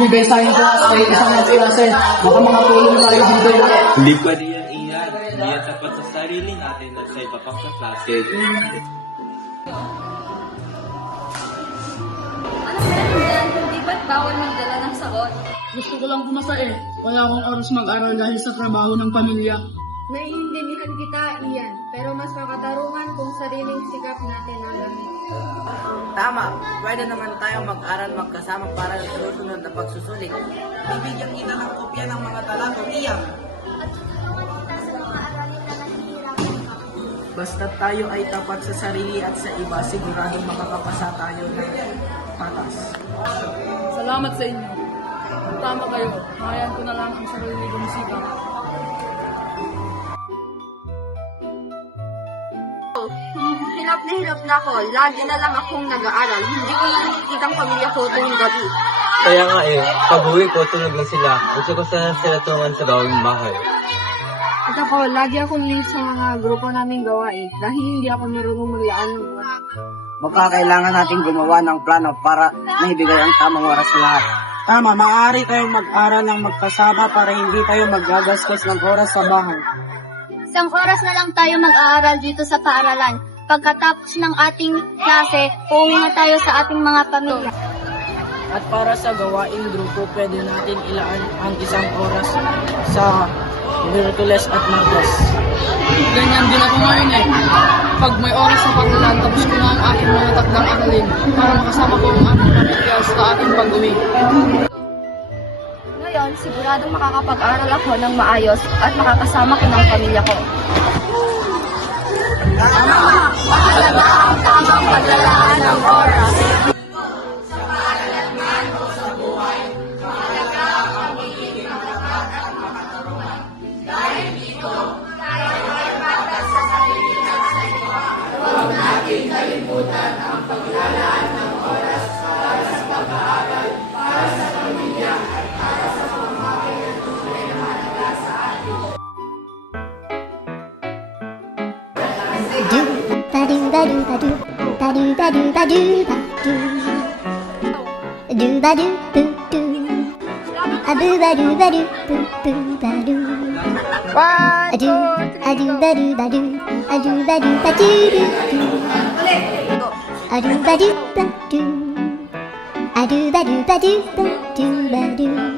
binibigay sa akin class ay isang na klase. Baka makatulong tayo dito. Hindi pwede yan iyan. Hindi yan tapat sa sarili natin at sa iba pang kaklase. Ano meron dyan? Hindi ba't bawal magdala ng sabon? Gusto ko lang pumasa eh. Wala akong oras mag-aral dahil sa trabaho ng pamilya. Naiintindihan kita, Ian, pero mas makatarungan kung sariling sikap natin ang gamit. Tama, pwede naman tayo mag-aral magkasama para sa susunod na pagsusulit. Bibigyan kita ng kopya ng mga talako, Iyan. Basta tayo ay tapat sa sarili at sa iba, siguradong makakapasa tayo ng patas. Salamat sa inyo. Tama kayo. Mahayan ko na lang ang sarili kong sikap. Hirap na ako. Lagi na lang akong nag-aaral. Hindi ko na nakikita ang pamilya ko tuwing gabi. Kaya nga eh, pag-uwi ko, tulog lang sila. Gusto ko sana sila tungan sa gawing bahay. At ako, lagi akong late sa mga grupo naming gawain dahil hindi ako marunong maglaan ng oras. Baka kailangan natin gumawa ng plano para maibigay ang tamang oras sa lahat. Tama, maaari tayong mag-aral ng magkasama para hindi tayo magagastos ng oras sa bahay. Isang oras na lang tayo mag-aaral dito sa paaralan. Pagkatapos ng ating klase, uuwi na tayo sa ating mga pamilya. At para sa gawaing grupo, pwede natin ilaan ang isang oras sa Hercules at Marcos. Ganyan din ako ngayon eh. Pag may oras sa paglalan, tapos ko na ang aking mga takdang aralin para makasama ko ang aking pamilya sa aking pag-uwi. Ngayon, siguradong makakapag-aral ako ng maayos at makakasama ko ng pamilya ko. Mahalaga ang tamang paglalaan ng oras. A do ba do ba do, a do ba do ba do ba do.